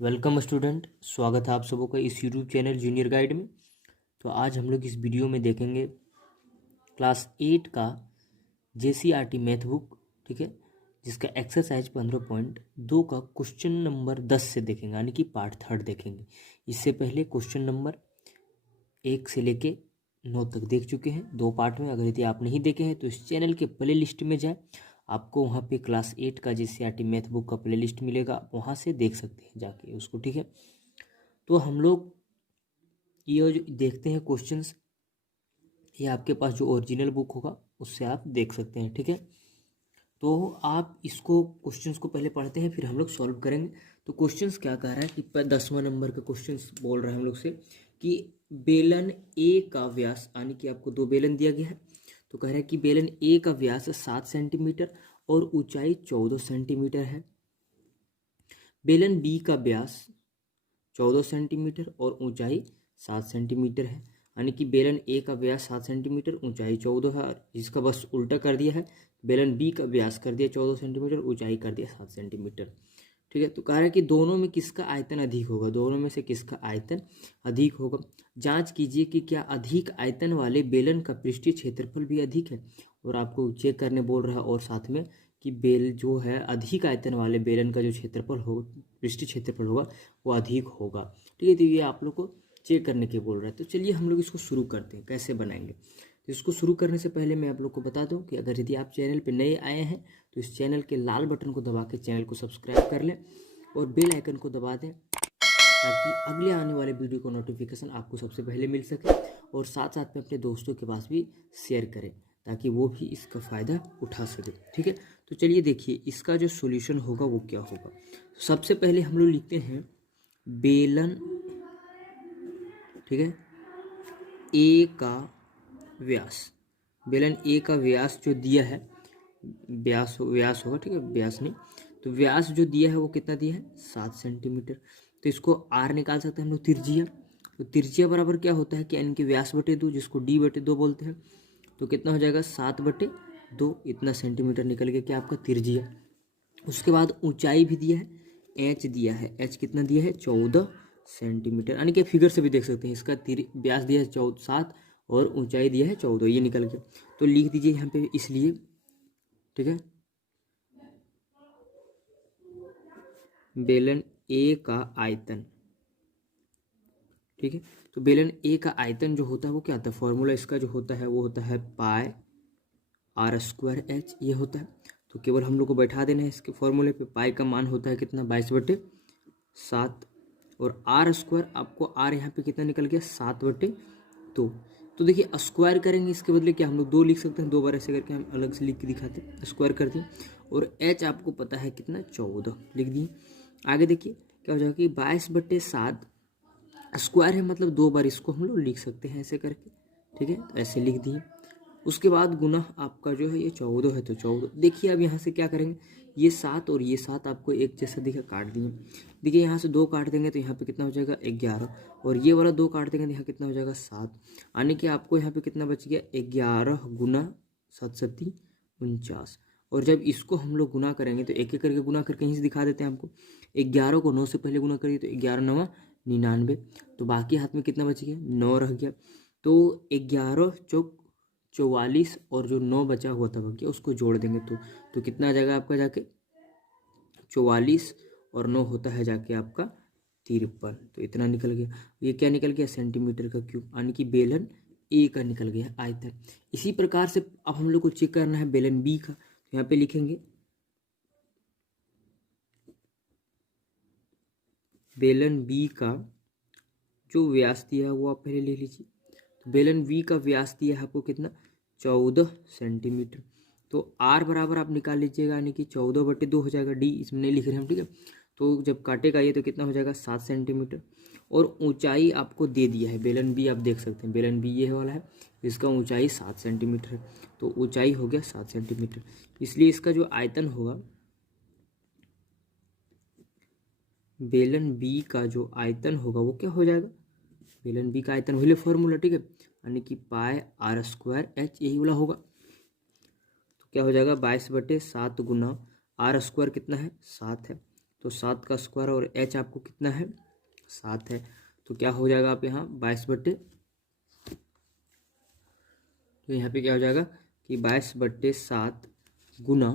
Welcome student, स्वागत है आप सबों का इस यूट्यूब चैनल जूनियर गाइड में। तो आज हम लोग इस वीडियो में देखेंगे क्लास 8 का JCRT मैथ बुक, ठीक है, जिसका एक्सरसाइज 15.2 का क्वेश्चन नंबर 10 से देखेंगे, यानी कि पार्ट 3 देखेंगे। इससे पहले क्वेश्चन नंबर 1 से लेके 9 तक देख चुके हैं, 2 पार्ट में। अगर यदि आप नहीं देखे हैं तो इस चैनल के प्ले लिस्ट में जाए, आपको वहाँ पे क्लास 8 का JCRT मैथ बुक का प्ले लिस्ट मिलेगा, आप वहाँ से देख सकते हैं जाके उसको, ठीक है। तो हम लोग ये जो देखते हैं क्वेश्चंस, ये आपके पास जो ओरिजिनल बुक होगा उससे आप देख सकते हैं, ठीक है। तो आप इसको क्वेश्चंस को पहले पढ़ते हैं, फिर हम लोग सॉल्व करेंगे। तो क्वेश्चंस क्या कह रहा है कि 10वां नंबर का क्वेश्चंस बोल रहा है हम लोग से कि बेलन ए का व्यास, यानी कि आपको 2 बेलन दिया गया है। तो कह रहा है कि बेलन ए का व्यास 7 सेंटीमीटर और ऊंचाई 14 सेंटीमीटर है। बेलन बी का व्यास 14 सेंटीमीटर और ऊंचाई 7 सेंटीमीटर है, यानी कि बेलन ए का व्यास 7 सेंटीमीटर, ऊंचाई 14 है। इसका बस उल्टा कर दिया है, बेलन बी का व्यास कर दिया 14 सेंटीमीटर, ऊंचाई कर दिया 7 सेंटीमीटर, ठीक है। तो कह रहा है कि दोनों में किसका आयतन अधिक होगा, दोनों में से किसका आयतन अधिक होगा। जांच कीजिए कि क्या अधिक आयतन वाले बेलन का पृष्ठीय क्षेत्रफल भी अधिक है, और आपको चेक करने बोल रहा है, और साथ में कि बेल जो है अधिक आयतन वाले बेलन का जो क्षेत्रफल हो, पृष्ठीय क्षेत्रफल होगा, वो अधिक होगा, ठीक है। तो ये आप लोग को चेक करने के बोल रहा है। तो चलिए हम लोग इसको शुरू करते हैं, कैसे बनाएंगे। तो इसको शुरू करने से पहले मैं आप लोग को बता दूं कि अगर यदि आप चैनल पे नए आए हैं तो इस चैनल के लाल बटन को दबा के चैनल को सब्सक्राइब कर लें और बेल आइकन को दबा दें, ताकि अगले आने वाले वीडियो का नोटिफिकेशन आपको सबसे पहले मिल सके, और साथ साथ में अपने दोस्तों के पास भी शेयर करें, ताकि वो भी इसका फ़ायदा उठा सके, ठीक है। तो चलिए देखिए इसका जो सॉल्यूशन होगा वो क्या होगा। सबसे पहले हम लोग लिखते हैं बेलन, ठीक है, ए का व्यास। बेलन ए का व्यास जो दिया है, व्यास होगा, ठीक है, व्यास नहीं, तो व्यास जो दिया है वो कितना दिया है, 7 सेंटीमीटर। तो इसको आर निकाल सकते हैं हम लोग, त्रिज्या। तो त्रिज्या बराबर क्या होता है कि एन के व्यास बटे 2, जिसको d/2 बोलते हैं। तो कितना हो जाएगा 7/2, इतना सेंटीमीटर निकल गया क्या आपका त्रिज्या। उसके बाद ऊंचाई भी दिया है, एच दिया है, एच कितना दिया है 14 सेंटीमीटर, यानी कि फिगर से भी देख सकते हैं, इसका व्यास दिया है 7 और ऊंचाई दिया है 14, ये निकल गया। तो लिख दीजिए यहाँ पे इसलिए, ठीक है, बेलन ए का आयतन, ठीक है। तो बेलन ए का आयतन जो होता है वो क्या होता है, फॉर्मूला इसका जो होता है वो होता है पाई r²h, ये होता है। तो केवल हम लोग को बैठा देना है इसके फॉर्मूले पे। पाई का मान होता है कितना 22/7, और r² आपको r यहाँ पे कितना निकल गया 7/2। तो देखिए स्क्वायर करेंगे, इसके बदले क्या हम लोग 2 लिख सकते हैं, 2 बार ऐसे करके हम अलग से लिख के दिखाते हैं, स्क्वायर कर दिए। और h आपको पता है कितना 14 लिख दिए। आगे देखिए क्या हो जाएगा कि 22/7 स्क्वायर है, मतलब 2 बार इसको हम लोग लिख सकते हैं ऐसे करके, ठीक है, तो ऐसे लिख दिए। उसके बाद गुना आपका जो है ये 14 है, तो 14। देखिए अब यहाँ से क्या करेंगे, ये 7 और ये 7 आपको एक जैसा दिखा, काट दिए। देखिए यहाँ से 2 काट देंगे तो यहाँ पे कितना हो जाएगा 11, और ये वाला 2 काट देंगे तो यहाँ कितना हो जाएगा 7, यानी कि आपको यहाँ पे कितना बच गया 11 गुना 7×7 49। और जब इसको हम लोग गुना करेंगे तो एक एक करके गुना करके यहीं से दिखा देते हैं आपको। 11 को 9 से पहले गुना करिए तो 11×9 99, तो बाकी हाथ में कितना बच गया 9 रह गया। तो 11 चौक 44, और जो 9 बचा हुआ था बच गया, उसको जोड़ देंगे तो कितना आ जाएगा आपका जाके 44, और 9 होता है जाके आपका 53। तो इतना निकल गया। ये क्या निकल गया सेंटीमीटर का क्यूब, यानी कि बेलन ए का निकल गया आयतन। इसी प्रकार से अब हम लोग को चेक करना है बेलन बी का। तो यहाँ पे लिखेंगे बेलन बी का जो व्यास दिया है वो आप पहले ले लीजिए। तो बेलन बी का व्यास दिया है आपको कितना 14 सेंटीमीटर। तो आर बराबर आप निकाल लीजिएगा, यानी कि 14/2 हो जाएगा, डी इसमें नहीं लिख रहे हम, ठीक है। तो जब काटेगा ये तो कितना हो जाएगा 7 सेंटीमीटर। और ऊंचाई आपको दे दिया है बेलन बी, आप देख सकते हैं बेलन बी ये वाला है, इसका ऊंचाई 7 सेंटीमीटर है, तो ऊंचाई हो गया 7 सेंटीमीटर। इसलिए इसका जो आयतन होगा, बेलन बी का जो आयतन होगा वो क्या हो जाएगा, बेलन बी का आयतन वही फॉर्मूला, ठीक है, यानी कि पाई r²h यही वाला होगा। तो क्या हो जाएगा 22/7 गुना r² कितना है 7 है, तो 7 का स्क्वायर और h आपको कितना है 7 है, तो क्या हो जाएगा आप यहाँ 22/, तो यहाँ पे क्या हो जाएगा कि 22/7 गुना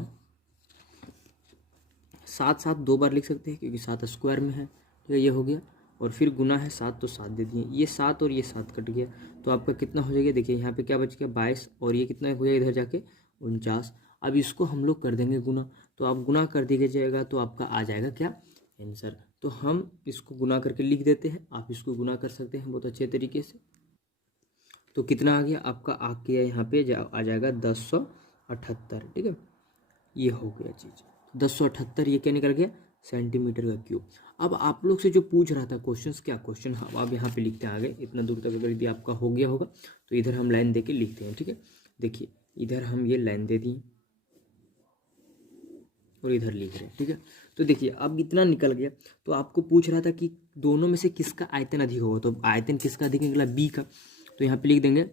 7 दो बार लिख सकते हैं क्योंकि 7 स्क्वायर में है, तो ये हो गया, और फिर गुना है 7 तो 7 दे दिए, ये 7 और ये 7 कट गया, तो आपका कितना हो जाएगा, देखिए यहाँ पे क्या बच गया 22 और ये कितना हो जाएगा इधर जाके 49। अब इसको हम लोग कर देंगे गुना, तो आप गुना कर दीजिएगा तो आपका आ जाएगा क्या आंसर। तो हम इसको गुना करके लिख देते हैं, आप इसको गुना कर सकते हैं बहुत अच्छे तरीके से। तो कितना आ गया आपका, आ गया यहाँ पे आ जाएगा 1078, ठीक है, ये हो गया चीज़ 1078, ये क्या निकल गया सेंटीमीटर का क्यूब। अब आप लोग से जो पूछ रहा था क्वेश्चंस, क्या क्वेश्चन हम अब यहाँ पे लिखते हैं आगे, इतना दूर तक अगर यदि आपका हो गया होगा तो इधर हम लाइन दे के लिखते हैं, ठीक है। देखिए इधर हम ये लाइन दे दिए और इधर लिख रहे हैं, ठीक है। तो देखिए अब इतना निकल गया, तो आपको पूछ रहा था कि दोनों में से किसका आयतन अधिक होगा, तो आयतन किसका अधिक निकला बी का, तो यहाँ पे लिख देंगे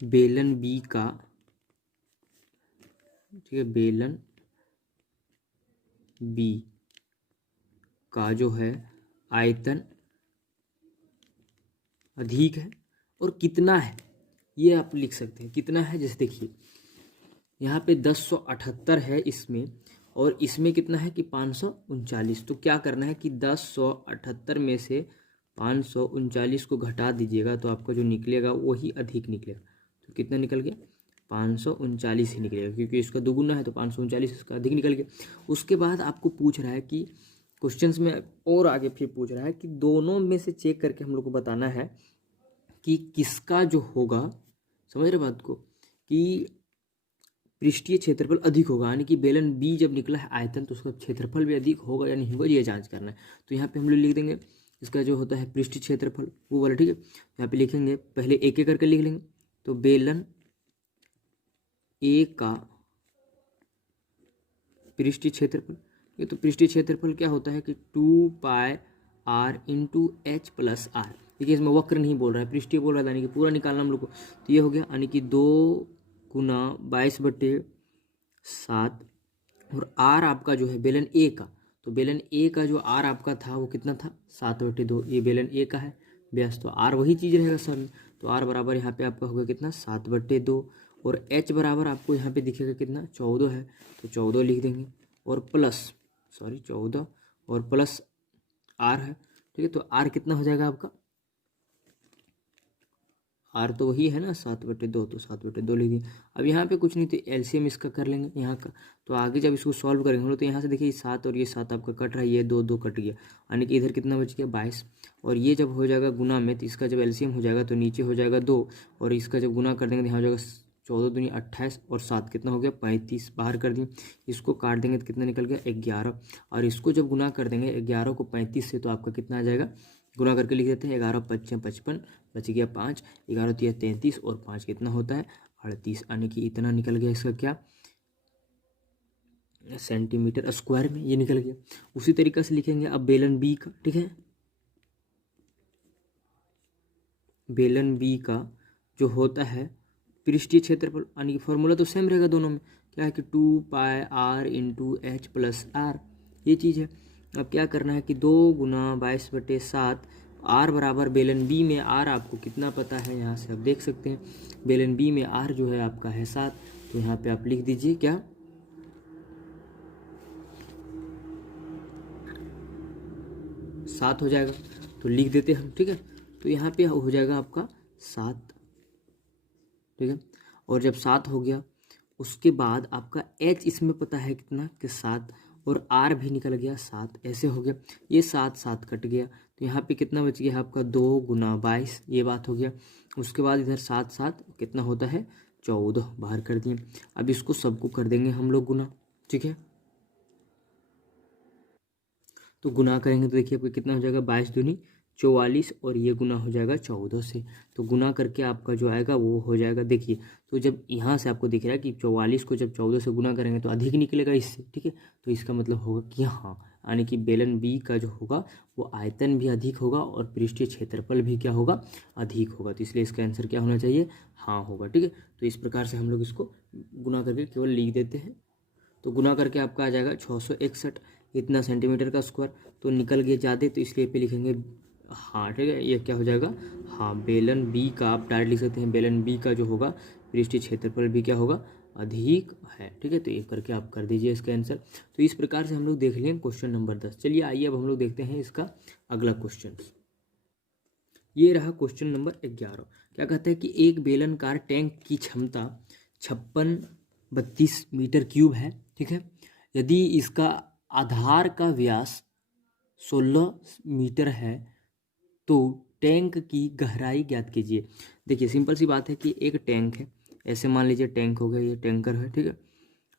बेलन बी का, ठीक है, बेलन बी का जो है आयतन अधिक है, और कितना है ये आप लिख सकते हैं, कितना है, जैसे देखिए यहाँ पे 1078 है इसमें, और इसमें कितना है कि 539, तो क्या करना है कि 1078 में से 539 को घटा दीजिएगा तो आपका जो निकलेगा वही अधिक निकलेगा, तो कितना निकल गया 539 ही निकलेगा, क्योंकि इसका दुगुना है तो 539 इसका अधिक निकल गया। उसके बाद आपको पूछ रहा है कि क्वेश्चंस में और आगे फिर पूछ रहा है कि दोनों में से चेक करके हम लोग को बताना है कि किसका जो होगा, समझ रहे बात को, कि पृष्ठीय क्षेत्रफल अधिक होगा, यानी कि बेलन बी जब निकला है आयतन तो उसका क्षेत्रफल भी अधिक होगा या नहीं होगा, ये जांच करना है। तो यहाँ पे हम लोग लिख देंगे इसका जो होता है पृष्ठीय क्षेत्रफल वो वाला, ठीक है। यहाँ पे लिखेंगे पहले एक एक करके लिख लेंगे, तो बेलन ए का पृष्ठीय क्षेत्रफल, ये तो पृष्ठीय क्षेत्रफल क्या होता है कि 2πr into H plus are, देखिए इसमें वक्र नहीं बोल रहा है, पृष्ठीय बोल रहा है, यानी कि पूरा निकालना हम लोग को, तो ये हो गया यानी कि 2 गुना 22/7, और आर आपका जो है बेलन ए का, तो बेलन ए का जो आर आपका था वो कितना था 7/2, ये बेलन ए का है व्यास, तो आर वही चीज़ रहेगा सर में, तो आर बराबर यहाँ पे आपका होगा कितना 7/2, और एच बराबर आपको यहाँ पे दिखेगा कितना 14 है, तो 14 लिख देंगे, और प्लस 14 और प्लस आर है, ठीक है। तो आर कितना हो जाएगा आपका, आर तो वही है ना 7/2, तो 7/2 लिख दिए। अब यहाँ पे कुछ नहीं, तो एलसीएम इसका कर लेंगे यहाँ का, तो आगे जब इसको सॉल्व करेंगे हम लोग तो यहाँ से देखिए 7 और ये 7 आपका कट रहा है, ये 2 2 कट गया, यानी कि इधर कितना बच गया 22, और ये जब हो जाएगा गुना में तो इसका जब एलसीएम हो जाएगा तो नीचे हो जाएगा 2, और इसका जब गुना कर देंगे तो यहाँ हो जाएगा 14 दूनी 28 और 7 कितना हो गया 35, बाहर कर दिए, इसको काट देंगे तो कितना निकल गया 11, और इसको जब गुना कर देंगे 11 को 35 से तो आपका कितना आ जाएगा, गुना करके लिख देते हैं 11 5 55, बच गया 5, 11 3 33 और 5 कितना होता है 38, यानी कि इतना निकल गया इसका क्या सेंटीमीटर स्क्वायर में, ये निकल गया। उसी तरीके से लिखेंगे अब बेलन बी का, ठीक है, बेलन बी का जो होता है पृष्ठीय क्षेत्रफल, यानी कि फॉर्मूला तो सेम रहेगा दोनों में, क्या है कि 2πr into H plus are, ये चीज़ है। अब क्या करना है कि 2 गुना 22/7, आर बराबर बेलन बी में आर आपको कितना पता है, यहाँ से आप देख सकते हैं बेलन बी में आर जो है आपका है 7, तो यहाँ पे आप लिख दीजिए क्या 7 हो जाएगा, तो लिख देते हम, ठीक है। तो यहाँ पे हो जाएगा आपका 7, ठीक है, और जब 7 हो गया उसके बाद आपका h इसमें पता है कितना कि 7, और r भी निकल गया 7, ऐसे हो गया, ये 7 7 कट गया, तो यहाँ पे कितना बच गया आपका 2 गुना 22, ये बात हो गया। उसके बाद इधर 7 7 कितना होता है 14, बाहर कर दिए। अब इसको सबको कर देंगे हम लोग गुना, ठीक है, तो गुना करेंगे तो देखिए आपका कितना हो जाएगा 22 दूनी 44, और ये गुना हो जाएगा 14 से, तो गुना करके आपका जो आएगा वो हो जाएगा, देखिए तो जब यहाँ से आपको दिख रहा है कि 44 को जब 14 से गुना करेंगे तो अधिक निकलेगा इससे, ठीक है, तो इसका मतलब होगा कि हाँ, यानी कि बेलन बी का जो होगा वो आयतन भी अधिक होगा और पृष्ठीय क्षेत्रफल भी क्या होगा अधिक होगा, तो इसलिए इसका आंसर क्या होना चाहिए हाँ होगा, ठीक है। तो इस प्रकार से हम लोग इसको गुना करके केवल लिख देते हैं, तो गुना करके आपका आ जाएगा 661 इतना सेंटीमीटर का स्क्वायर। तो निकल गए ज़्यादा, तो इसलिए पे लिखेंगे हाँ, ठीक है। ये क्या हो जाएगा, हाँ, बेलन बी का आप डायरेक्ट लिख सकते हैं, बेलन बी का जो होगा पृष्ठीय क्षेत्रफल भी क्या होगा, अधिक है, ठीक है। तो ये करके आप कर दीजिए इसका आंसर। तो इस प्रकार से हम लोग देख लें क्वेश्चन नंबर 10। चलिए आइए अब हम लोग देखते हैं इसका अगला क्वेश्चन। ये रहा क्वेश्चन नंबर 11। क्या कहता है कि एक बेलनकार टैंक की क्षमता 5632 मीटर क्यूब है, ठीक है। यदि इसका आधार का व्यास 16 मीटर है तो टैंक की गहराई ज्ञात कीजिए। देखिए सिंपल सी बात है कि एक टैंक है, ऐसे मान लीजिए टैंक हो गया, ये टैंकर है, ठीक है।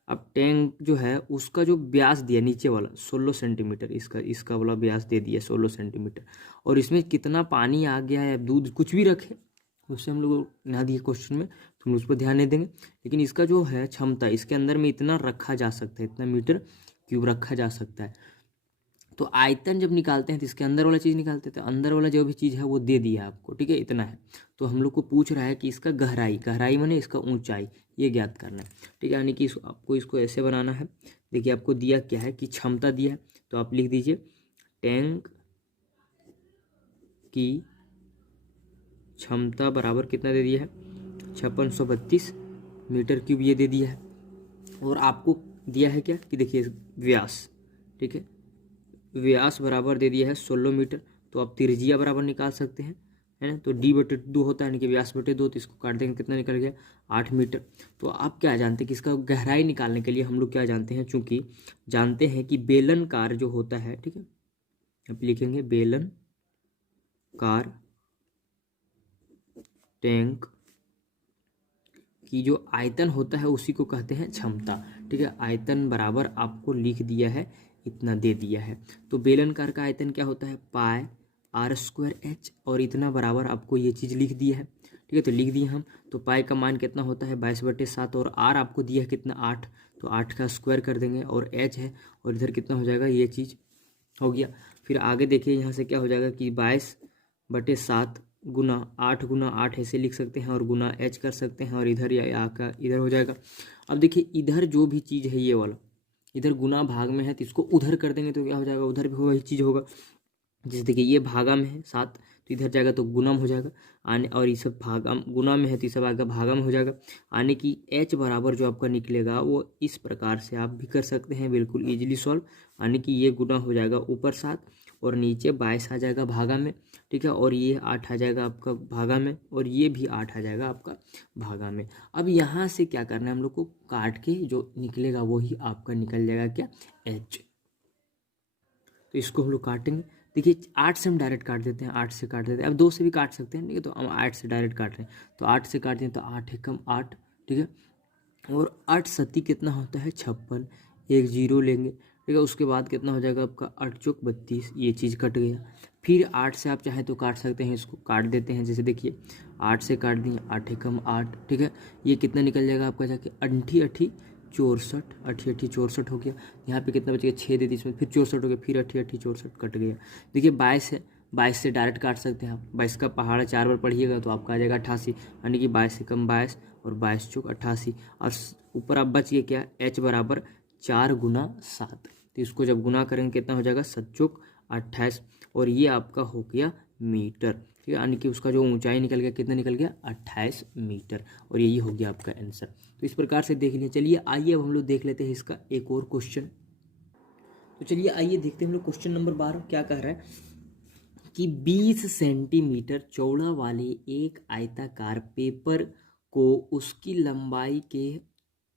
अब टैंक जो है उसका जो व्यास दिया नीचे वाला 16 सेंटीमीटर, इसका वाला व्यास दे दिया 16 सेंटीमीटर, और इसमें कितना पानी आ गया है, दूध कुछ भी रखे, उससे हम लोग ना दिए क्वेश्चन में, तो हम उस पर ध्यान नहीं देंगे। लेकिन इसका जो है क्षमता, इसके अंदर में इतना रखा जा सकता है, इतना मीटर क्यूब रखा जा सकता है। तो आयतन जब निकालते हैं तो इसके अंदर वाला चीज़ निकालते हैं, तो अंदर वाला जो भी चीज़ है वो दे दिया आपको, ठीक है, इतना है। तो हम लोग को पूछ रहा है कि इसका गहराई माने इसका ऊंचाई, ये ज्ञात करना है, ठीक है। यानी कि आपको इसको ऐसे बनाना है। देखिए आपको दिया क्या है कि क्षमता दिया है, तो आप लिख दीजिए टैंक की क्षमता बराबर कितना दे दिया है, 5632 मीटर क्यूब, ये दे दिया है। और आपको दिया है क्या कि देखिए व्यास, ठीक है, व्यास बराबर दे दिया है 16 मीटर। तो आप त्रिज्या बराबर निकाल सकते हैं, है ना। तो d/2 होता है, यानी कि व्यास बटे 2, तो इसको काट देंगे, कितना निकल गया 8 मीटर। तो आप क्या जानते हैं कि इसका गहराई निकालने के लिए हम लोग क्या जानते हैं, चूंकि जानते हैं कि बेलनकार जो होता है, ठीक है, आप लिखेंगे बेलनकार टैंक की जो आयतन होता है उसी को कहते हैं क्षमता, ठीक है। आयतन बराबर आपको लिख दिया है, इतना दे दिया है। तो बेलनकार का आयतन क्या होता है, पाई r² h, और इतना बराबर आपको ये चीज़ लिख दिया है, ठीक है। तो लिख दिए हम। तो पाई का मान कितना होता है 22/7, और r आपको दिया है कितना 8, तो 8 का स्क्वायर कर देंगे, और h है, और इधर कितना हो जाएगा, ये चीज़ हो गया। फिर आगे देखिए यहाँ से क्या हो जाएगा कि 22/7 गुना 8 ऐसे लिख सकते हैं, और गुना h कर सकते हैं, और इधर या का इधर हो जाएगा। अब देखिए इधर जो भी चीज़ है ये वाला, इधर गुना भाग में है, तो इसको उधर कर देंगे तो क्या हो जाएगा, उधर भी वही चीज़ होगा। जैसे देखिए ये भागा में है 7, तो इधर जाएगा तो गुना में हो जाएगा आने, और ये सब भागा गुना में है तो ये सब आगे भागा में हो जाएगा। आने की h बराबर जो आपका निकलेगा वो इस प्रकार से आप भी कर सकते हैं, बिल्कुल इजीली सॉल्व। आने की ये गुना हो जाएगा ऊपर 7 और नीचे 22 आ जाएगा भागा में, ठीक है। और ये 8 आ जाएगा आपका भागा में, और ये भी 8 आ जाएगा आपका भागा में। अब यहाँ से क्या करना है, हम लोग को काट के जो निकलेगा वही आपका निकल जाएगा क्या, h। तो इसको हम लोग काटेंगे। देखिए 8 से हम डायरेक्ट काट देते हैं, 8 से काट देते हैं, अब 2 से भी काट सकते हैं, ठीक है। तो हम 8 से डायरेक्ट काट रहे हैं, तो 8 से काट दें तो 8 एकम 8, ठीक है। और 8 सत्ती कितना होता है 56, एक जीरो लेंगे, ठीक है। उसके बाद कितना हो जाएगा आपका 8 चौक 32, ये चीज़ कट गया। फिर 8 से आप चाहे तो काट सकते हैं, इसको काट देते हैं। जैसे देखिए 8 से काट दिए, 8 एकम 8, ठीक है। ये कितना निकल जाएगा आपका जाके 8 8 64 हो गया। यहाँ पे कितना बचेगा 6 दे दी इसमें, फिर 64 हो गया, फिर 8 64 कट गया। देखिए 22 है, 22 से डायरेक्ट काट सकते हैं आप। 22 का पहाड़ा 4 बार पढ़िएगा तो आपका आ जाएगा 88, यानी कि 22 से कम 22 और 22 चौक 88। और ऊपर आप बच गए क्या, h बराबर 4 गुना 7। तो इसको जब गुना करेंगे कितना हो जाएगा 7 चौक 28, और ये आपका हो गया मीटर, ठीक है। यानी कि उसका जो ऊंचाई निकल गया कितना निकल गया 28 मीटर, और यही हो गया आपका आंसर। तो इस प्रकार से देख लिया। चलिए आइए अब हम लोग देख लेते हैं इसका एक और क्वेश्चन। तो चलिए आइए देखते हैं हम लोग क्वेश्चन नंबर 12 क्या कह रहा है कि 20 सेंटीमीटर चौड़ा वाले एक आयताकार पेपर को उसकी लंबाई के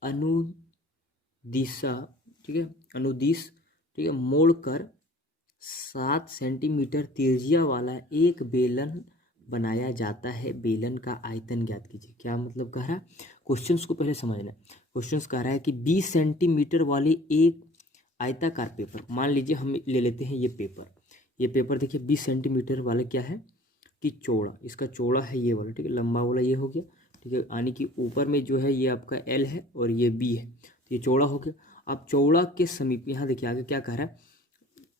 अनुदिशा, ठीक है, अनुदिश, ठीक है, मोड़कर 7 सेंटीमीटर त्रिज्या वाला एक बेलन बनाया जाता है। बेलन का आयतन ज्ञात कीजिए। क्या मतलब कह रहा है, क्वेश्चंस को पहले समझना है। क्वेश्चंस कह रहा है कि 20 सेंटीमीटर वाले एक आयताकार पेपर, मान लीजिए हम ले लेते हैं ये पेपर। ये पेपर देखिए 20 सेंटीमीटर वाला क्या है कि चौड़ा, इसका चौड़ा है ये वाला, ठीक है। लंबा वाला ये हो गया, ठीक है। यानी कि ऊपर में जो है ये आपका L है और ये B है, तो ये चौड़ा हो गया। अब चौड़ा के समीप यहाँ देखिए आगे क्या कह रहा है,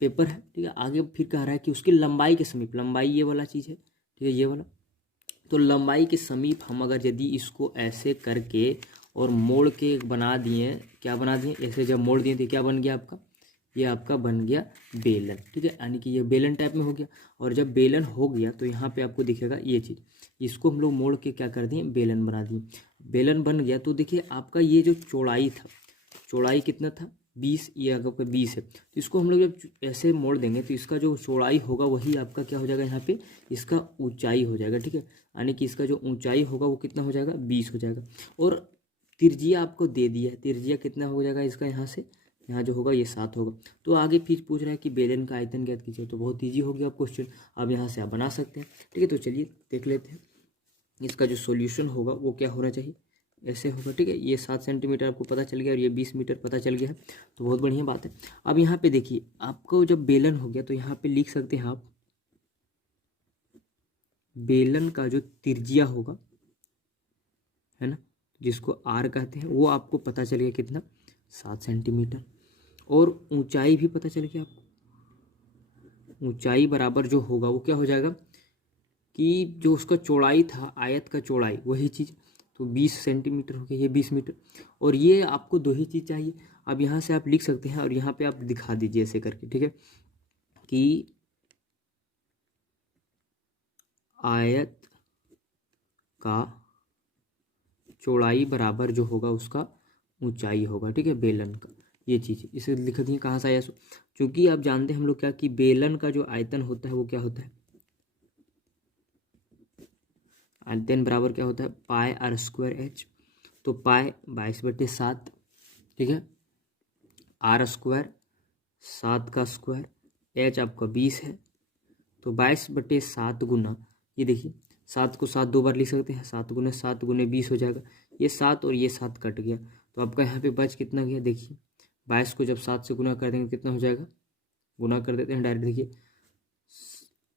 पेपर है, ठीक है। आगे फिर कह रहा है कि उसकी लंबाई के समीप, लंबाई ये वाला चीज़ है, ठीक है, ये वाला। तो लंबाई के समीप हम अगर यदि इसको ऐसे करके और मोड़ के एक बना दिए, क्या बना दिए, ऐसे जब मोड़ दिए तो क्या बन गया आपका, ये आपका बन गया बेलन, ठीक है, यानी कि ये बेलन टाइप में हो गया। और जब बेलन हो गया तो यहाँ पे आपको दिखेगा ये चीज़, इसको हम लोग मोड़ के क्या कर दिए, बेलन बना दिए। बेलन बन गया तो देखिए आपका ये जो चौड़ाई था, चौड़ाई कितना था 20, ये आपका 20 है, तो इसको हम लोग जब ऐसे मोड़ देंगे तो इसका जो चौड़ाई होगा वही आपका क्या हो जाएगा, यहाँ पे इसका ऊंचाई हो जाएगा, ठीक है, यानी कि इसका जो ऊंचाई होगा वो कितना हो जाएगा, 20 हो जाएगा। और तिर्जिया आपको दे दिया है, तिर्जिया कितना हो जाएगा इसका, यहाँ से यहाँ जो होगा ये 7 होगा। तो आगे फिर पूछ रहा है कि बेलन का आयतन ज्ञात कीजिए, तो बहुत ईजी हो गया क्वेश्चन, अब यहाँ से आप बना सकते हैं, ठीक है। तो चलिए देख लेते हैं इसका जो सॉल्यूशन होगा वो क्या होना चाहिए, ऐसे होगा, ठीक है। ये 7 सेंटीमीटर आपको पता चल गया और ये 20 मीटर पता चल गया है, तो बहुत बढ़िया बात है। अब यहाँ पे देखिए आपको जब बेलन हो गया तो यहाँ पे लिख सकते हैं आप, बेलन का जो तिर्जिया होगा है ना, जिसको आर कहते हैं, वो आपको पता चल गया कितना, 7 सेंटीमीटर। और ऊंचाई भी पता चल गया आपको, ऊंचाई बराबर जो होगा वो क्या हो जाएगा कि जो उसका चौड़ाई था, आयत का चौड़ाई वही चीज़, तो 20 सेंटीमीटर हो गया, ये 20 मीटर। और ये आपको दो ही चीज़ चाहिए, अब यहाँ से आप लिख सकते हैं और यहाँ पे आप दिखा दीजिए ऐसे करके, ठीक है, कि आयत का चौड़ाई बराबर जो होगा उसका ऊंचाई होगा, ठीक है, बेलन का, ये चीज़ इसे लिख दिए। कहाँ से आया, क्योंकि आप जानते हैं हम लोग क्या कि बेलन का जो आयतन होता है वो क्या होता है, आयतन बराबर क्या होता है, पाई आर स्क्वायर एच। तो पाई 22/7, ठीक है, आर स्क्वायर 7 का स्क्वायर, एच आपका 20 है, तो 22/7 गुना, ये देखिए 7 को 7 दो बार लिख सकते हैं, 7 × 7 × 20 हो जाएगा, ये 7 और ये 7 कट गया, तो आपका यहाँ पे बच कितना गया, देखिए 22 को जब 7 से गुना कर देंगे कितना हो जाएगा, गुना कर देते हैं डायरेक्ट, देखिए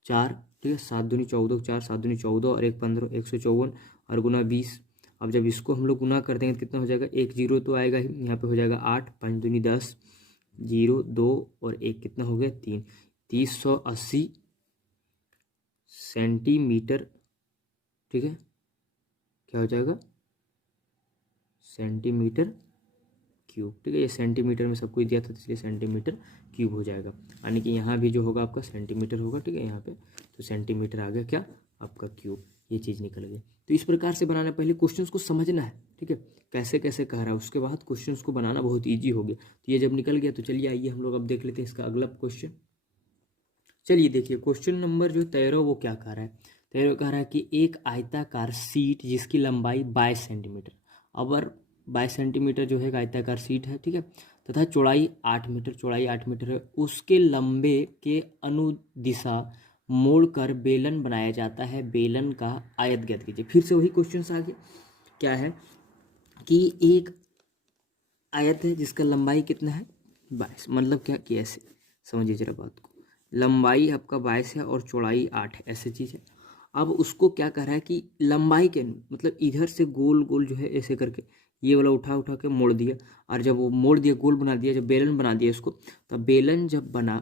4, ठीक है, 7 दूनी 14, 4 7 दूनी 14 और 1 15, 154 और गुना 20। अब जब इसको हम लोग गुना कर देंगे तो कितना हो जाएगा, 1 0 तो आएगा ही, यहाँ पे हो जाएगा 8, 5 दूनी 10, 0 2 और 1 कितना हो गया 3, 380 सेंटीमीटर, ठीक है, क्या हो जाएगा, सेंटीमीटर क्यूब, ठीक है, ये सेंटीमीटर में सब कुछ दिया था इसलिए सेंटीमीटर क्यूब हो जाएगा, यानी कि यहाँ भी जो होगा आपका सेंटीमीटर होगा, ठीक है, यहाँ पे तो सेंटीमीटर आ गया क्या आपका क्यूब, ये चीज़ निकल गई। तो इस प्रकार से बनाना, पहले क्वेश्चंस को समझना है, ठीक है, कैसे कैसे कह रहा है, उसके बाद क्वेश्चंस को बनाना बहुत ईजी हो गया। तो ये जब निकल गया तो चलिए आइए हम लोग अब देख लेते हैं इसका अगला क्वेश्चन। चलिए देखिए क्वेश्चन नंबर जो 13 वो क्या कह रहा है, 13 कह रहा है कि एक आयताकार सीट जिसकी लंबाई 22 सेंटीमीटर, अगर 22 सेंटीमीटर जो है एक आयताकार सीट है, ठीक है, तथा चौड़ाई 8 मीटर, चौड़ाई 8 मीटर है, उसके लंबे के अनुदिशा मोड़कर बेलन बनाया जाता है, बेलन का आयत ज्ञात कीजिए। फिर से वही क्वेश्चन आ गया, क्या है कि एक आयत है जिसका लंबाई कितना है 22, मतलब क्या कि ऐसे समझिए जरा बात को, लंबाई आपका 22 है और चौड़ाई 8 है, ऐसे चीज़ है। अब उसको क्या कह रहा है कि लंबाई के मतलब इधर से गोल गोल जो है ऐसे करके ये वाला उठा उठा के मोड़ दिया, और जब वो मोड़ दिया गोल बना दिया, जब बेलन बना दिया इसको, तब बेलन जब बना,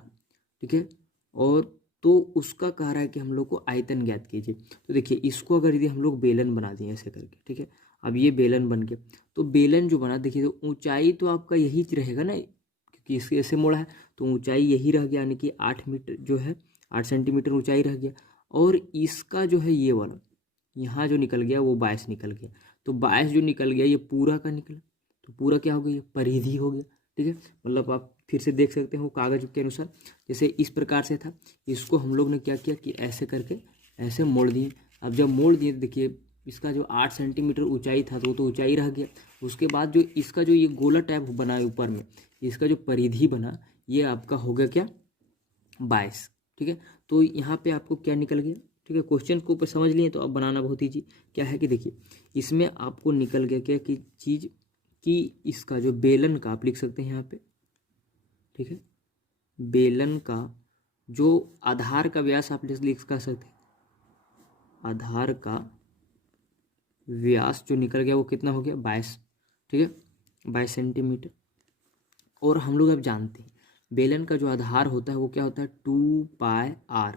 ठीक है, और तो उसका कह रहा है कि हम लोग को आयतन ज्ञात कीजिए। तो देखिए इसको अगर यदि हम लोग बेलन बना दिए ऐसे करके, ठीक है, अब ये बेलन बन गया, तो बेलन जो बना देखिए तो ऊंचाई तो आपका यही रहेगा ना, क्योंकि इसके ऐसे मोड़ा है तो ऊंचाई यही रह गया, यानी कि 8 मीटर जो है 8 सेंटीमीटर ऊंचाई रह गया, और इसका जो है ये वाला यहाँ जो निकल गया वो 22 निकल गया, तो 22 जो निकल गया ये पूरा का निकला, तो पूरा क्या हो गया, ये परिधि हो गया, ठीक है। मतलब आप फिर से देख सकते हो कागज के अनुसार, जैसे इस प्रकार से था, इसको हम लोग ने क्या किया कि ऐसे करके ऐसे मोड़ दिए। अब जब मोड़ दिए तो देखिए इसका जो 8 सेंटीमीटर ऊंचाई था तो वो तो ऊंचाई रह गया, उसके बाद जो इसका जो ये गोला टाइप बना है ऊपर में, इसका जो परिधि बना ये आपका हो गया क्या 22, ठीक है। तो यहाँ पे आपको क्या निकल गया, ठीक है, क्वेश्चन को ऊपर समझ लिए तो अब बनाना बहुत ईजी क्या है कि देखिए इसमें आपको निकल गया क्या कि चीज़ कि इसका जो बेलन का आप लिख सकते हैं यहाँ पे, ठीक है, बेलन का जो आधार का व्यास आप लिख कर सकते हैं, आधार का व्यास जो निकल गया वो कितना हो गया 22, ठीक है, 22 सेंटीमीटर। और हम लोग अब जानते हैं बेलन का जो आधार होता है वो क्या होता है 2πr,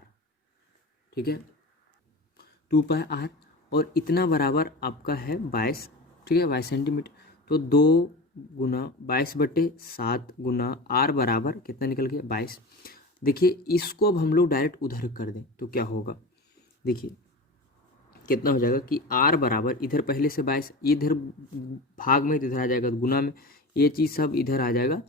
ठीक है, 2πr, और इतना बराबर आपका है 22, ठीक है, 22 सेंटीमीटर। तो 2 × 22/7 गुना r बराबर कितना निकल गया 22। देखिए इसको अब हम लोग डायरेक्ट उधर कर दें तो क्या होगा, देखिए कितना हो जाएगा कि r बराबर इधर पहले से 22, इधर भाग में तो इधर आ जाएगा, तो गुना में ये चीज़ सब इधर आ जाएगा,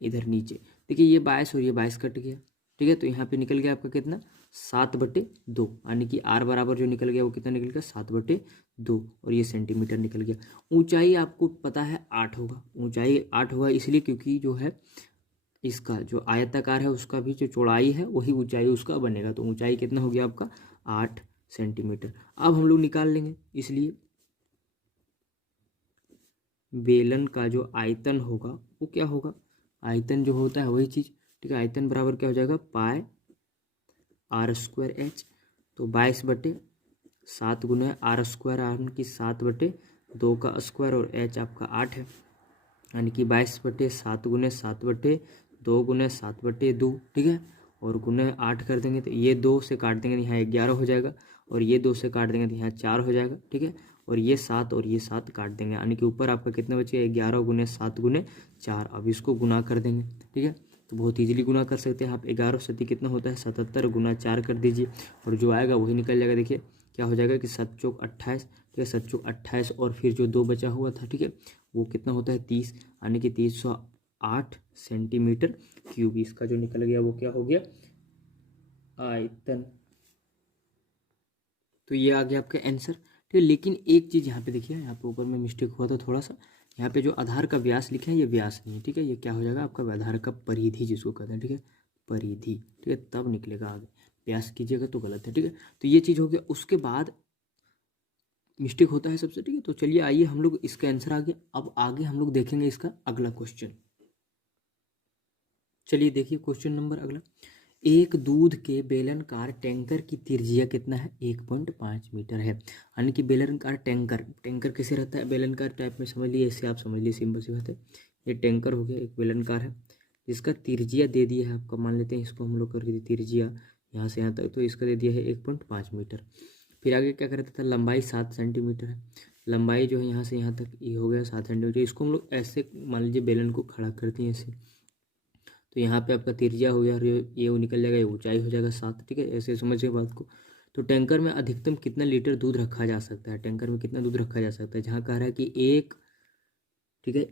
इधर नीचे। देखिए ये 22 और ये 22 कट गया, ठीक है। तो यहाँ पे निकल गया आपका कितना 7/2, यानी कि r बराबर जो निकल गया वो कितना निकल गया 7/2, और ये सेंटीमीटर निकल गया। ऊंचाई आपको पता है 8 होगा, ऊंचाई 8 होगा इसलिए क्योंकि जो है इसका जो आयताकार है उसका भी जो चौड़ाई है वही ऊंचाई उसका बनेगा, तो ऊंचाई कितना हो गया आपका 8 सेंटीमीटर। अब हम लोग निकाल लेंगे, इसलिए बेलन का जो आयतन होगा वो क्या होगा, आयतन जो होता है वही चीज़, ठीक है। आयतन बराबर क्या हो जाएगा पाई r²h, तो 22/7 गुना r², यानी कि 7/2 का स्क्वायर, और h आपका 8 है, यानी कि 22/7 गुने 7/2 गुने 7/2, ठीक है। और गुने 8 कर देंगे तो ये 2 से काट देंगे तो यहाँ 11 हो जाएगा, और ये 2 से काट देंगे तो यहाँ 4 हो जाएगा, ठीक है। और ये 7 और ये 7 काट देंगे, यानी कि ऊपर आपका कितना बचेगा 11 गुने 7 गुने 4। अब इसको गुना कर देंगे, ठीक है। तो बहुत ईजिली गुना कर सकते हैं आप। 11 कितना होता है 77 गुना 4 कर दीजिए, और जो आएगा वही निकल जाएगा। देखिए क्या हो जाएगा कि 7 चौक 28, ठीक है, 7 चौक 28, और फिर जो 2 बचा हुआ था, ठीक है, वो कितना होता है 30, यानी कि 308 सेंटीमीटर क्यूब। इसका जो निकल गया वो क्या हो गया आयतन। तो ये आ गया आपका आंसर, ठीक है। लेकिन एक चीज़ यहाँ पे देखिए, यहाँ पे ऊपर में मिस्टेक हुआ था थोड़ा सा, यहाँ पे जो आधार का व्यास लिखे हैं ये व्यास नहीं है, ठीक है। ये क्या हो जाएगा आपका आधार का परिधि जिसको कहते हैं, ठीक है, परिधि, ठीक है, तब निकलेगा आगे। व्यास कीजिएगा तो गलत है, ठीक है। तो ये चीज़ हो गया, उसके बाद मिस्टेक होता है सबसे, ठीक है। तो चलिए आइए हम लोग इसका आंसर आ गया। अब आगे हम लोग देखेंगे इसका अगला क्वेश्चन। चलिए देखिए क्वेश्चन नंबर अगला, एक दूध के बेलनकार टैंकर की त्रिज्या कितना है 1.5 मीटर है, यानी कि बेलनकार टैंकर, टैंकर कैसे रहता है बेलनकार टाइप में, समझ लिए इससे, आप समझ लिए, सिंपल सी बात है। ये टैंकर हो गया, एक बेलनकार है जिसका त्रिज्या दे दिया है आपका, मान लेते हैं इसको हम लोग कर त्रिज्या यहाँ से यहाँ तक, तो इसका दे दिया है 1.5 मीटर। फिर आगे क्या करता था, लंबाई 7 सेंटीमीटर है, लंबाई जो है यहाँ से यहाँ तक ये हो गया 7 सेंटीमीटर। इसको हम लोग ऐसे मान लीजिए बेलन को खड़ा करते हैं ऐसे, तो यहाँ पे आपका त्रिज्या हो गया, और ये वो निकल जाएगा, ये ऊंचाई हो जाएगा 7, ठीक है। ऐसे समझिए बात को। तो टैंकर में अधिकतम कितना लीटर दूध रखा जा सकता है, टैंकर में कितना दूध रखा जा सकता है, जहाँ कह रहा है कि एक, ठीक है,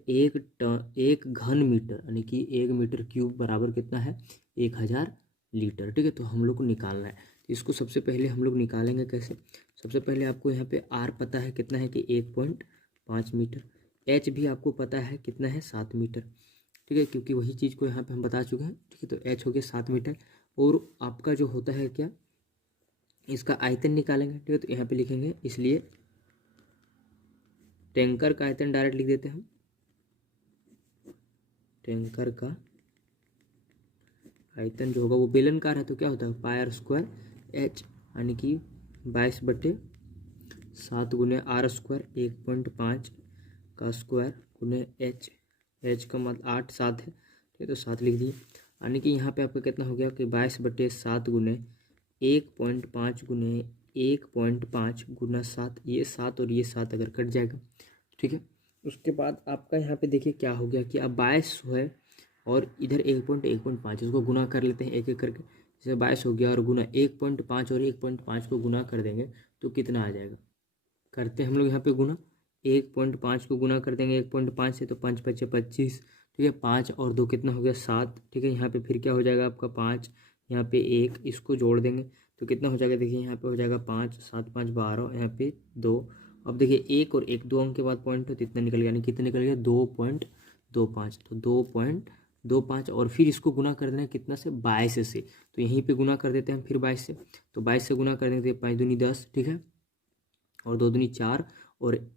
एक घन मीटर, यानी कि 1 मीटर क्यूब बराबर कितना है 1000 लीटर, ठीक है। तो हम लोग को निकालना है, तो इसको सबसे पहले हम लोग निकालेंगे कैसे। सबसे पहले आपको यहाँ पे आर पता है कितना है कि 1.5 मीटर, एच भी आपको पता है कितना है 7 मीटर, ठीक है, क्योंकि वही चीज़ को यहाँ पे हम बता चुके हैं, ठीक है। तो एच हो गया 7 मीटर, और आपका जो होता है क्या, इसका आयतन निकालेंगे, ठीक है। तो यहाँ पे लिखेंगे, इसलिए टैंकर का आयतन डायरेक्ट लिख देते हैं हम, टैंकर का आयतन जो होगा वो बेलनकार है तो क्या होता है πr² h, यानी कि 22/7 गुने r², 1.5 का स्क्वायर गुने h, h का मतलब 8, 7 है, ठीक है। तो 7 लिख दिए, यानी कि यहाँ पे आपका कितना हो गया कि 22/7 गुने 1.5 गुने 1.5 गुना 7, ये 7 और ये 7 अगर कट जाएगा, ठीक है। उसके बाद आपका यहाँ पे देखिए क्या हो गया कि अब 22 है और इधर 1.5, इसको गुना कर लेते हैं एक एक करके। जैसे 22 हो गया और गुना 1.5, और 1.5 को गुना कर देंगे तो कितना आ जाएगा, करते हैं हम लोग यहाँ पे गुना, 1.5 को गुना कर देंगे 1.5 से, तो 5 × 5 = 25, ठीक है। 5 और 2 कितना हो गया 7, ठीक है। यहाँ पे फिर क्या हो जाएगा आपका 5, यहाँ पे 1, इसको जोड़ देंगे तो कितना हो जाएगा, देखिए यहाँ पे हो जाएगा 5, 7 × 5 = 12, यहाँ पे 2। अब देखिए 1 और 1 2 अंक के बाद पॉइंट हो तो इतना निकल गया, यानी कितना निकल गया 2.25, तो 2.25, और फिर इसको गुना कर देना कितना से 22 से, तो यहीं पे गुना कर देते हैं फिर 22 से, तो 22 से गुना कर देंगे 5 दूनी 10, ठीक है, और 2 दूनी 4, और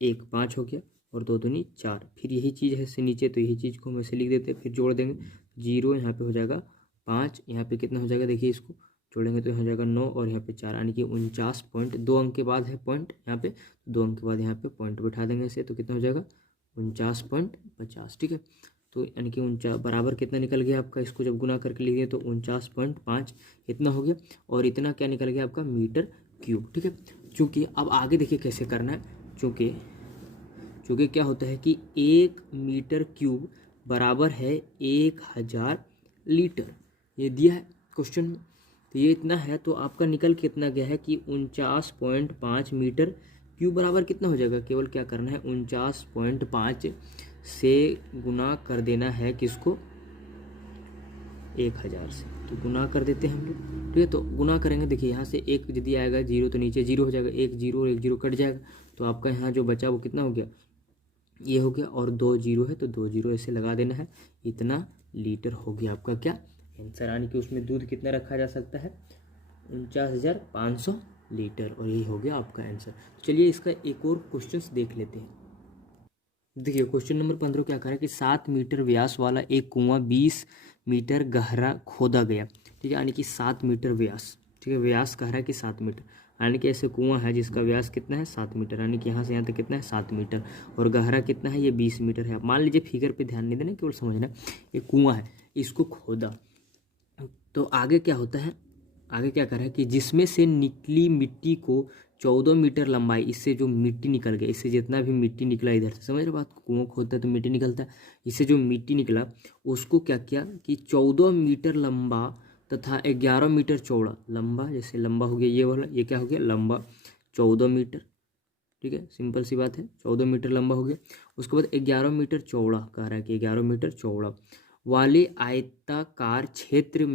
1 5 हो गया, और 2 दूनी 4। फिर यही चीज़ है से नीचे, तो यही चीज़ को हम ऐसे लिख देते हैं, फिर जोड़ देंगे 0, यहाँ पे हो जाएगा 5, यहाँ पे कितना हो जाएगा, देखिए इसको जोड़ेंगे तो यहाँ हो जाएगा 9, और यहाँ पे 4, यानी कि 49 पॉइंट, 2 अंक के बाद है पॉइंट यहाँ पे, 2 अंक के बाद यहाँ पे पॉइंट बैठा देंगे ऐसे, तो कितना हो जाएगा 49.50, ठीक है। तो यानी कि 49 बराबर कितना निकल गया आपका, इसको जब गुना करके लिख दिए तो 49.5 इतना हो गया, और इतना क्या निकल गया आपका मीटर क्यूब, ठीक है। चूँकि अब आगे देखिए कैसे करना है, जो कि क्या होता है कि 1 मीटर क्यूब बराबर है 1000 लीटर। ये दिया है क्वेश्चन में। तो ये इतना है, तो आपका निकल के इतना गया है कि 49.5 मीटर क्यूब बराबर कितना हो जाएगा। केवल क्या करना है, 49.5 से गुना कर देना है किसको, 1000 से। तो गुना कर देते हैं हम लोग, ठीक है। तो गुना करेंगे, देखिए यहाँ से एक यदि आएगा जीरो तो नीचे जीरो हो जाएगा, एक जीरो और एक जीरो कट जाएगा, तो आपका यहाँ जो बचा वो कितना हो गया, ये हो गया। और 2 जीरो है तो 2 जीरो ऐसे लगा देना है, इतना लीटर हो गया आपका क्या आंसर। यानी कि उसमें दूध कितना रखा जा सकता है, 49,500 लीटर, और यही हो गया आपका आंसर। चलिए इसका एक और क्वेश्चन देख लेते हैं। देखिए क्वेश्चन नंबर 15 क्या कह रहा है कि 7 मीटर व्यास वाला एक कुआं 20 मीटर गहरा खोदा गया, ठीक है। यानी कि 7 मीटर व्यास, ठीक है। व्यास कह रहा है कि 7 मीटर, यानी कि ऐसे कुआं है जिसका व्यास कितना है 7 मीटर, यानी कि यहाँ से यहाँ तक कितना है 7 मीटर, और गहरा कितना है, ये 20 मीटर है। मान लीजिए फिगर पे ध्यान नहीं देना, केवल समझना, ये कुआं है, इसको खोदा। तो आगे क्या होता है, आगे क्या कर रहा है कि जिसमें से निकली मिट्टी को 14 मीटर लंबाई, इससे जो मिट्टी निकल गया, इससे जितना भी मिट्टी निकला इधर से, समझ रहे बात, कुआं खोदता है तो मिट्टी निकलता है, इससे जो मिट्टी निकला उसको क्या किया कि 14 मीटर लंबा तथा 11 मीटर चौड़ा, लंबा जैसे लंबा हो गया ये वाला, ये क्या हो गया लंबा 14 मीटर, ठीक है। सिंपल सी बात है, 14 मीटर लंबा हो गया। उसके बाद 11 मीटर चौड़ा कह रहा है कि 11 मीटर चौड़ा वाले आयताकार क्षेत्र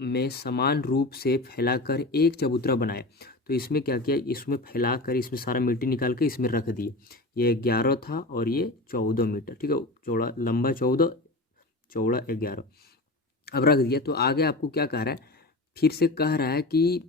में समान रूप से फैलाकर एक चबूतरा बनाए। तो इसमें क्या किया, इसमें फैलाकर इसमें सारा मिट्टी निकाल के इसमें रख दिए। ये 11 था और ये 14 मीटर, ठीक है। चौड़ा, लंबा 14, चौड़ा 11, अब रख दिया। तो आगे आपको क्या कह रहा है, फिर से कह रहा है कि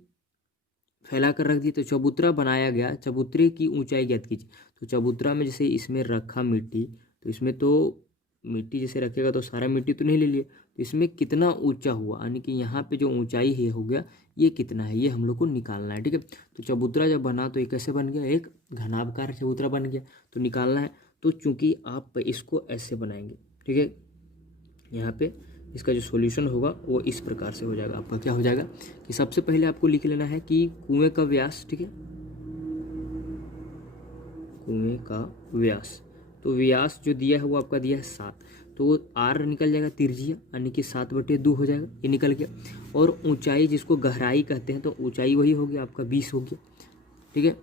फैला कर रख दिए, तो चबूतरा बनाया गया, चबूतरे की ऊंचाई ज्ञात कीजिए। तो चबूतरा में जैसे इसमें रखा मिट्टी, तो इसमें तो मिट्टी जैसे रखेगा तो सारा मिट्टी तो नहीं ले लिए, तो इसमें कितना ऊंचा हुआ, यानी कि यहाँ पे जो ऊंचाई है हो गया, ये कितना है, ये हम लोग को निकालना है, ठीक है। तो चबूतरा जब बना तो ये कैसे बन गया, एक घनाभकार चबूतरा बन गया, तो निकालना है। तो चूंकि आप इसको ऐसे बनाएंगे, ठीक है, यहाँ पे इसका जो सॉल्यूशन होगा वो इस प्रकार से हो जाएगा। आपका क्या हो जाएगा कि सबसे पहले आपको लिख लेना है कि कुएं का व्यास, ठीक है, कुएं का व्यास, तो व्यास जो दिया है वो आपका दिया है 7, तो आर निकल जाएगा तिरछिया, यानी कि 7/2 हो जाएगा, ये निकल गया। और ऊंचाई जिसको गहराई कहते हैं, तो ऊंचाई वही हो गया आपका 20 हो गया, ठीक है।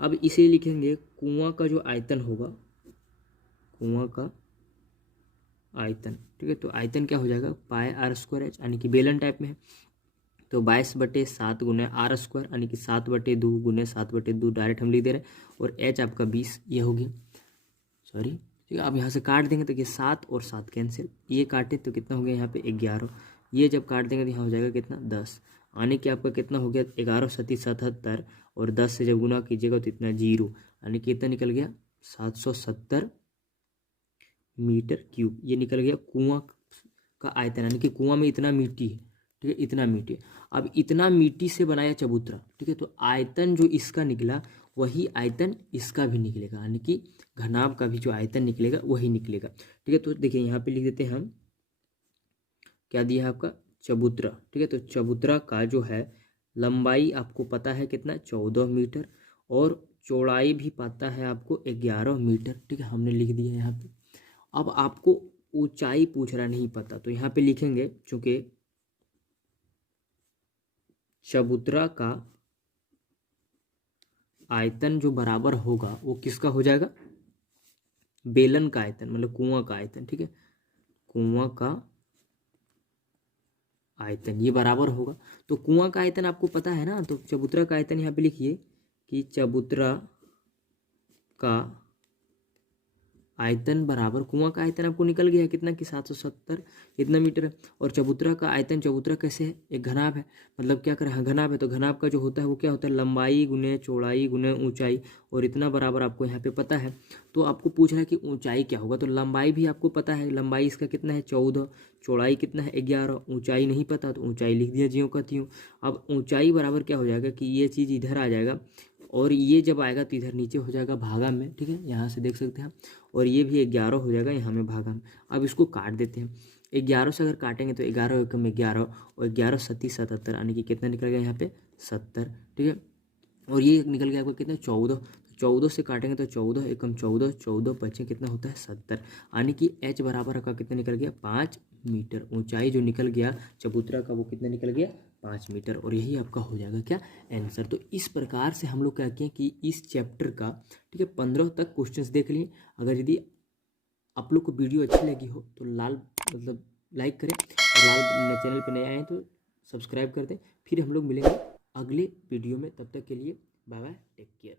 अब इसे लिखेंगे कुआं का जो आयतन होगा, कुआं का आयतन, ठीक है। तो आयतन क्या हो जाएगा, πr²h, यानी कि बेलन टाइप में है, तो 22/7 गुने r², यानी कि 7/2 गुने 7/2 डायरेक्ट हम लिख दे रहे हैं, और h आपका 20, ये हो गया, सॉरी, ठीक है। अब यहाँ से काट देंगे तो ये 7 और 7 कैंसिल, ये काटे तो कितना हो गया यहाँ पे 11, ये जब काट देंगे तो यहाँ हो जाएगा कितना 10, यानी कि आपका कितना हो गया 11 सती 77, और 10 से जब गुना कीजिएगा तो इतना 0, यानी कि इतना निकल गया 770 मीटर क्यूब, ये निकल गया कुआं का आयतन, यानी कि कुआं में इतना मिट्टी है, ठीक है, इतना मिट्टी है। अब इतना मिट्टी से बनाया चबूतरा, ठीक है, तो आयतन जो इसका निकला वही आयतन इसका भी निकलेगा, यानी कि घनाभ का भी जो आयतन निकलेगा वही निकलेगा, ठीक है। तो देखिए यहाँ पे लिख देते हैं हम, क्या दिया है आपका चबूतरा, ठीक है। तो चबूतरा का जो है लंबाई आपको पता है कितना 14 मीटर, और चौड़ाई भी पता है आपको 11 मीटर, ठीक है, हमने लिख दिया यहाँ पे। अब आपको ऊंचाई पूछ रहा नहीं पता, तो यहाँ पे लिखेंगे चूंकि चबूतरा का आयतन जो बराबर होगा वो किसका हो जाएगा, बेलन का आयतन, मतलब कुआं का आयतन, ठीक है, कुआं का आयतन ये बराबर होगा। तो कुआं का आयतन आपको पता है ना, तो चबूतरा का आयतन यहाँ पे लिखिए कि चबूतरा का आयतन बराबर, कुआं का आयतन आपको निकल गया कितना कि 770 इतना मीटर है, और चबूतरा का आयतन, चबूतरा कैसे है, एक घनाभ है, मतलब क्या करें, हाँ घनाभ है, तो घनाभ का जो होता है वो क्या होता है, लंबाई गुने चौड़ाई गुने ऊंचाई, और इतना बराबर आपको यहाँ पे पता है। तो आपको पूछ रहा है कि ऊंचाई क्या होगा, तो लंबाई भी आपको पता है, लंबाई इसका कितना है 14, चौड़ाई कितना है 11, ऊंचाई नहीं पता तो ऊंचाई लिख दिया ज्यों का त्यों। अब ऊंचाई बराबर क्या हो जाएगा कि ये चीज़ इधर आ जाएगा, और ये जब आएगा तो इधर नीचे हो जाएगा भागा में, ठीक है, यहाँ से देख सकते हैं, और ये भी 11 हो जाएगा यहाँ में भागा में। अब इसको काट देते हैं, 11 से अगर काटेंगे तो 11 एकम 11, और 11 सती 77, यानी कि कितना निकल गया यहाँ पे 70, ठीक है। और ये निकल गया आपका कितना 14, 14 से काटेंगे तो 14 एकम 14, 14 बचे कितना होता है 70, यानी कि h बराबर का कितना निकल गया 5 मीटर। ऊंचाई जो निकल गया चबूतरा का वो कितना निकल गया 5 मीटर। और यही आपका हो जाएगा क्या आंसर। तो इस प्रकार से हम लोग क्या किए कि इस चैप्टर का ठीक है 15 तक क्वेश्चंस देख लिए। अगर यदि आप लोग को वीडियो अच्छी लगी हो तो लाइक करें, और लाल चैनल पर नए आए तो सब्सक्राइब कर दें। फिर हम लोग मिलेंगे अगले वीडियो में, तब तक के लिए बाय बाय, टेक केयर।